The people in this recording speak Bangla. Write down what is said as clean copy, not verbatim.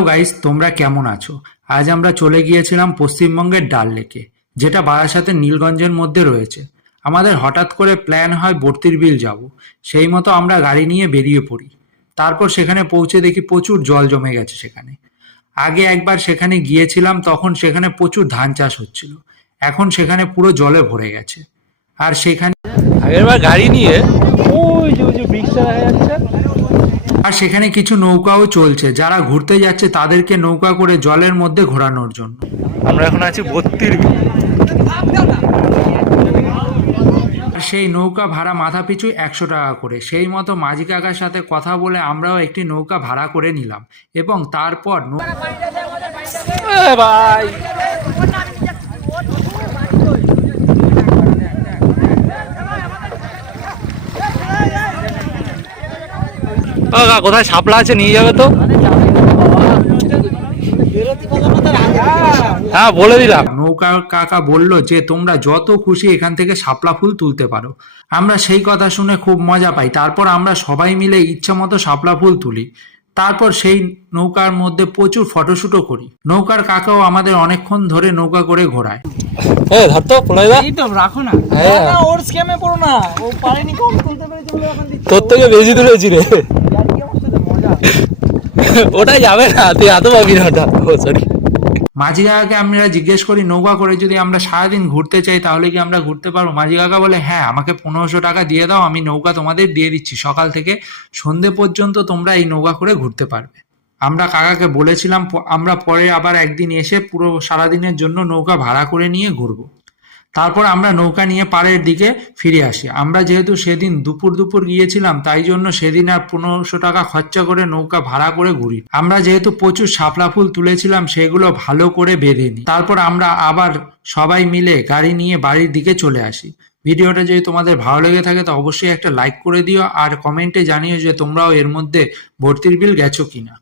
হ্যালো গাইস, তোমরা কেমন আছো? আজ আমরা চলে গিয়েছিলাম পশ্চিমবঙ্গের ডাল লেকে, যেটা বারাসাতের নীলগঞ্জের মধ্যে রয়েছে। আমাদের হঠাৎ করে প্ল্যান হয় বর্তির বিল যাব। সেই মতো আমরা গাড়ি নিয়ে বেরিয়ে পড়ি। তারপর সেখানে পৌঁছে দেখি প্রচুর জল জমে গেছে সেখানে। আগে একবার সেখানে গিয়েছিলাম, তখন সেখানে প্রচুর ধান চাষ হচ্ছিল। এখন সেখানে পুরো জলে ভরে গেছে। আর সেখানে আগের বার গাড়ি নিয়ে ওই যে ব্রিজটা দেখা যাচ্ছে। কিছু নৌকাও চলছে, যারা ঘুরতে যাচ্ছে তাদেরকে নৌকা করে জলের মধ্যে ঘোরানোর জন্য। আমরা এখন আছি বত্তির আর সেই নৌকা ভাড়া মাথা পিছু 100 টাকা করে। সেই মতো মাঝি কাকার সাথে কথা বলে আমরাও একটি নৌকা ভাড়া করে নিলাম এবং তারপর ভাই। কোথায় শাপলা আছে নিয়ে যাবে তো? হ্যাঁ বলে দিলাম। নৌকা কাকা বলল যে তোমরা যত খুশি এখান থেকে শাপলা ফুল তুলতে পারো। আমরা সেই কথা শুনে খুব মজা পাই। তারপর আমরা সবাই মিলে ইচ্ছা মতো শাপলা ফুল তুলি। তারপর সেই নৌকার মধ্যে প্রচুর ফটোশুটও করি। নৌকার কাকাও আমাদের অনেকক্ষণ ধরে নৌকা করে ঘোরায়। ধর তো এই তো রাখো না। না, ওর স্ক্যামে পড়ো না। ও পারেনি, কম তুলতে পেরেছে বলে এখন দিচ্ছে। তোর থেকে বেশি তুলেছি রে। ওটাই যাবে না, তুই এত পাবি না ওটা। সরি। মাঝি কাকাকে আমরা জিজ্ঞেস করি নৌকা করে যদি আমরা সারাদিন ঘুরতে চাই তাহলে কি আমরা ঘুরতে পারবো? মাঝি কাকা বলে হ্যাঁ, আমাকে 1500 টাকা দিয়ে দাও, আমি নৌকা তোমাদের দিয়ে দিচ্ছি। সকাল থেকে সন্ধে পর্যন্ত তোমরা এই নৌকা করে ঘুরতে পারবে। আমরা কাকাকে বলেছিলাম আমরা পরে আবার একদিন এসে পুরো সারাদিনের জন্য নৌকা ভাড়া করে নিয়ে ঘুরবো। তারপর আমরা নৌকা নিয়ে পাড়ের দিকে ফিরে আসি। আমরা যেহেতু সেদিন দুপুর দুপুর গিয়েছিলাম, তাই জন্য সেদিন আর 1500 টাকা খরচা করে নৌকা ভাড়া করে ঘুরি। আমরা যেহেতু প্রচুর শাপলা ফুল তুলেছিলাম, সেগুলো ভালো করে বেঁধে নিই। তারপর আমরা আবার সবাই মিলে গাড়ি নিয়ে বাড়ির দিকে চলে আসি। ভিডিওটা যদি তোমাদের ভালো লেগে থাকে তো অবশ্যই একটা লাইক করে দিও, আর কমেন্টে জানিও যে তোমরাও এর মধ্যে ভর্তির বিল গেছো কিনা।